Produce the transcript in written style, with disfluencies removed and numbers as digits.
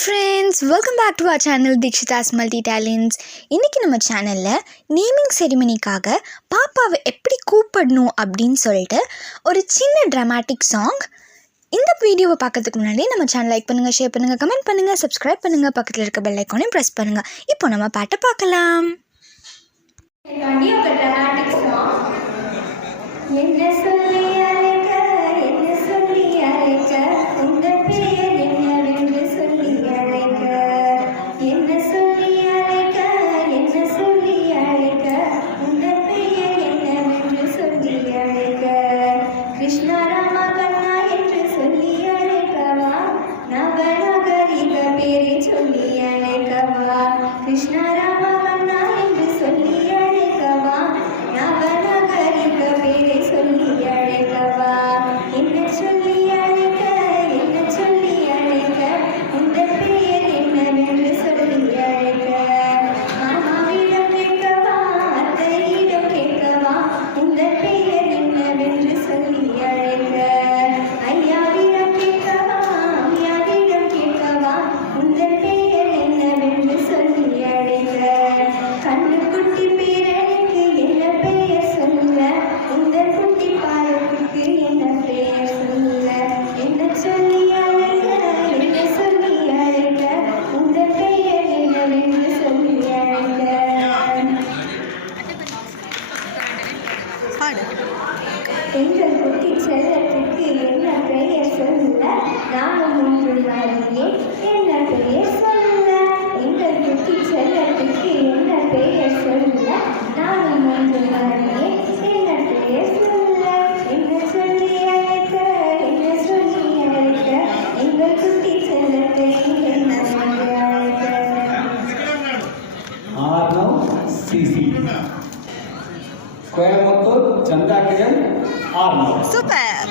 Friends, welcome back to our channel Dikshitha's multi talents. இன்றைக்கி நம்ம சேனலில் நேமிங் செரிமனிக்காக பாப்பாவை எப்படி கூப்பிடணும் அப்படின்னு சொல்லிட்டு ஒரு சின்ன ட்ராமாட்டிக் சாங். இந்த வீடியோவை பார்க்கறதுக்கு முன்னாடி நம்ம சேனல் லைக் பண்ணுங்கள், ஷேர் பண்ணுங்கள், கமெண்ட் பண்ணுங்கள், சப்ஸ்கிரைப் பண்ணுங்கள், பக்கத்தில் இருக்க பெல் ஐக்கானையும் ப்ரெஸ் பண்ணுங்கள். இப்போ நம்ம பாட்டை பார்க்கலாம். எங்கள் குட்டி செல்லத்துக்கு என்ன பெயர் சொல்ல, நானும் ஒன்று வரையே என்ன பெயர் சொல்ல. எங்கள் குட்டி செல்லத்துக்கு என்ன பெயர் சொல்ல, நானும் ஒன்று வரையே என்ன பெயர் சொல்ல. என்ன சொல்லி அழைக்க, என்ன சொல்லி அழைக்க, எங்கள் குட்டி செல்லத்தை என்ன சொல்லி அழைக்க. கோயம்புத்தூர், சந்தாக்கிரன், சூப்பர்.